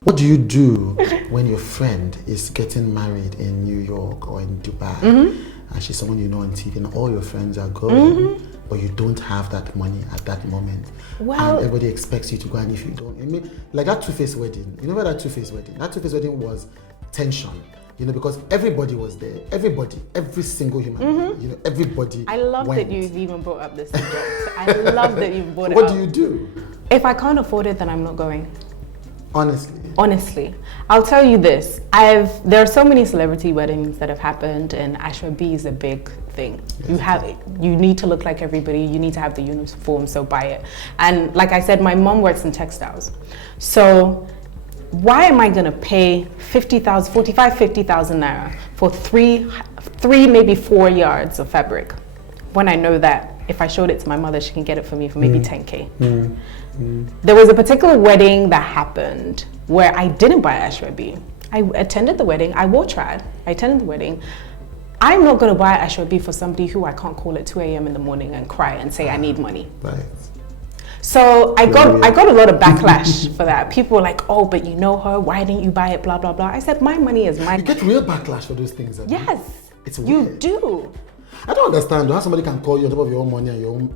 What do you do when your friend is getting married in New York or in Dubai, and she's someone you know on TV, and all your friends are going, but you don't have that money at that moment? Well, and everybody expects you to go, and if you don't, I mean, like that two-face wedding. You know what that two-face wedding? That two-face wedding was tension. You know, because everybody was there. Everybody, every single human being, you know, everybody. I love went. that you've even brought up this subject. I love that you've brought it What up. do you do? If I can't afford it, then I'm not going. Honestly, I'll tell you this. There are so many celebrity weddings that have happened, and Ashwa B is a big thing. Yes. You need to look like everybody. You need to have the uniform, so buy it. And like I said, my mom works in textiles, so why am I gonna pay 50,000 naira for three, maybe 4 yards of fabric, when I know that if I showed it to my mother, she can get it for me for maybe 10K. There was a particular wedding that happened where I didn't buy Ashwabi. I attended the wedding, I wore trad, I attended the wedding. I'm not gonna buy Ashwabi for somebody who I can't call at 2 a.m. in the morning and cry and say I need money. Right. So I got a lot of backlash for that. People were like, oh, but you know her, why didn't you buy it, blah, blah, blah. I said, my money is mine. You get real backlash for those things. Yes, it's weird. You do. I don't understand how somebody can call you on top of your own money and your own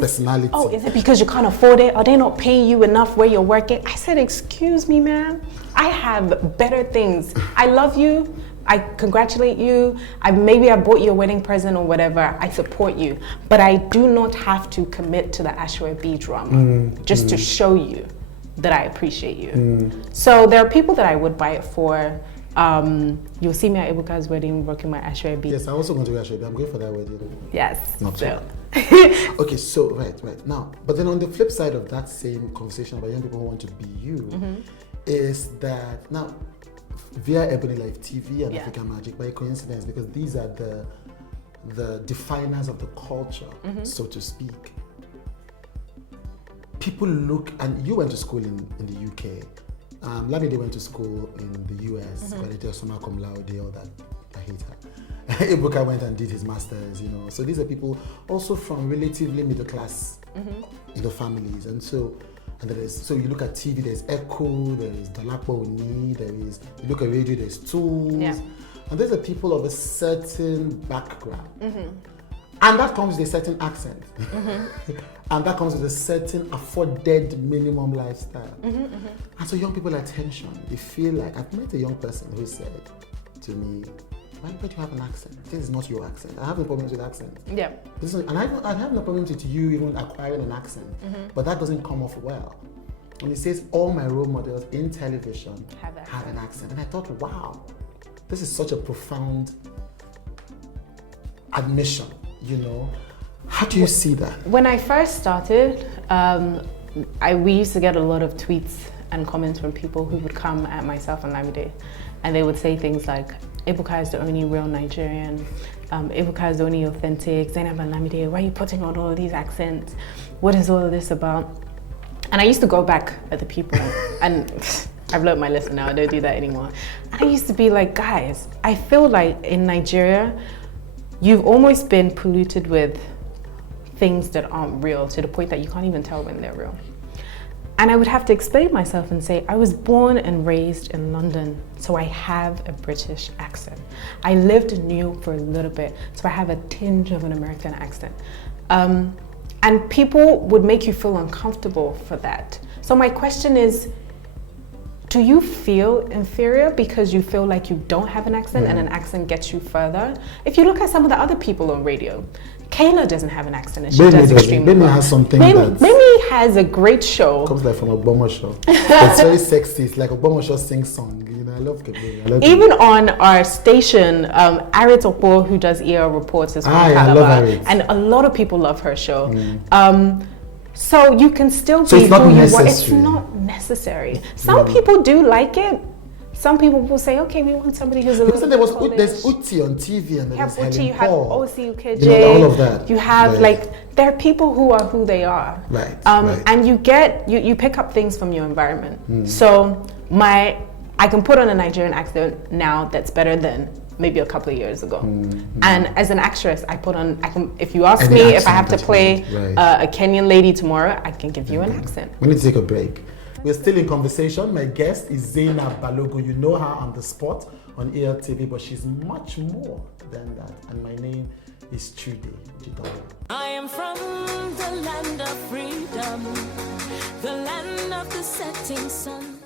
personality. Oh, is it because you can't afford it? Are they not paying you enough where you're working? I said, excuse me, man. I have better things. I love you. I congratulate you. Maybe I bought you a wedding present or whatever. I support you. But I do not have to commit to the Ashwa B drama just to show you that I appreciate you. So there are people that I would buy it for. You'll see me at Ebuka's wedding rocking my Ashwa B. Yes, I also going to Ashwa B. I'm going for that wedding. Yes. Not so. Okay, so right now, but then on the flip side of that same conversation about young people who want to be you, is that now via Ebony Life TV and African Magic, by coincidence, because these are the definers of the culture, so to speak. People look, and you went to school in the UK. Lamide went to school in the US, but it was summa cum laude, all that. I hate her. Ebuka went and did his masters, you know. So these are people also from relatively middle class, families, and so. And so you look at TV, there's Echo, there is Dolapo Oni, you look at radio, there's Tools. Yeah. And these are people of a certain background. And that comes with a certain accent. And that comes with a certain afforded minimum lifestyle. And so young people are tension. They feel like, I've met a young person who said to me, why do you have an accent? This is not your accent. I have no problems with accent. Yeah. And I have no problems with you even acquiring an accent, but that doesn't come off well. And he says all my role models in television have an accent. And I thought, wow, this is such a profound admission, you know. How do you see that? When I first started, we used to get a lot of tweets and comments from people who would come at myself and Lamide, and they would say things like, Ebuka is the only real Nigerian, Ebuka is the only authentic, Zainab and Lamide, why are you putting on all of these accents? What is all of this about? And I used to go back at the people, and I've learned my lesson now, I don't do that anymore. And I used to be like, guys, I feel like in Nigeria, you've almost been polluted with things that aren't real to the point that you can't even tell when they're real. And I would have to explain myself and say, I was born and raised in London, so I have a British accent. I lived in New York for a little bit, so I have a tinge of an American accent. And people would make you feel uncomfortable for that. So my question is, do you feel inferior because you feel like you don't have an accent and an accent gets you further? If you look at some of the other people on radio, Kayla doesn't have an accent and she does extremely well. Has something Mimi has a great show. Comes like from a Obama show. It's very sexy. It's like a Obama show sings song. You know, I love Kayla. Even on our station, Arit Opo, who does ER reports, is from Calabar, and a lot of people love her show. So you can still be who you are. It's not necessary. Some people do like it. Some people will say, okay, we want somebody who's a little bit there's Uti on TV and there's Uti, you have OC, UKJ, you know, all of that. You have there are people who are who they are. Right. And you pick up things from your environment. So I can put on a Nigerian accent now that's better than maybe a couple of years ago. And as an actress, if you ask me if I have to play a Kenyan lady tomorrow, I can give you an accent. We need to take a break. We're still in conversation. My guest is Zainab Balogun. You know her on the spot on ALTV, but she's much more than that. And my name is Chude Jideonwo. I am from the land of freedom, the land of the setting sun.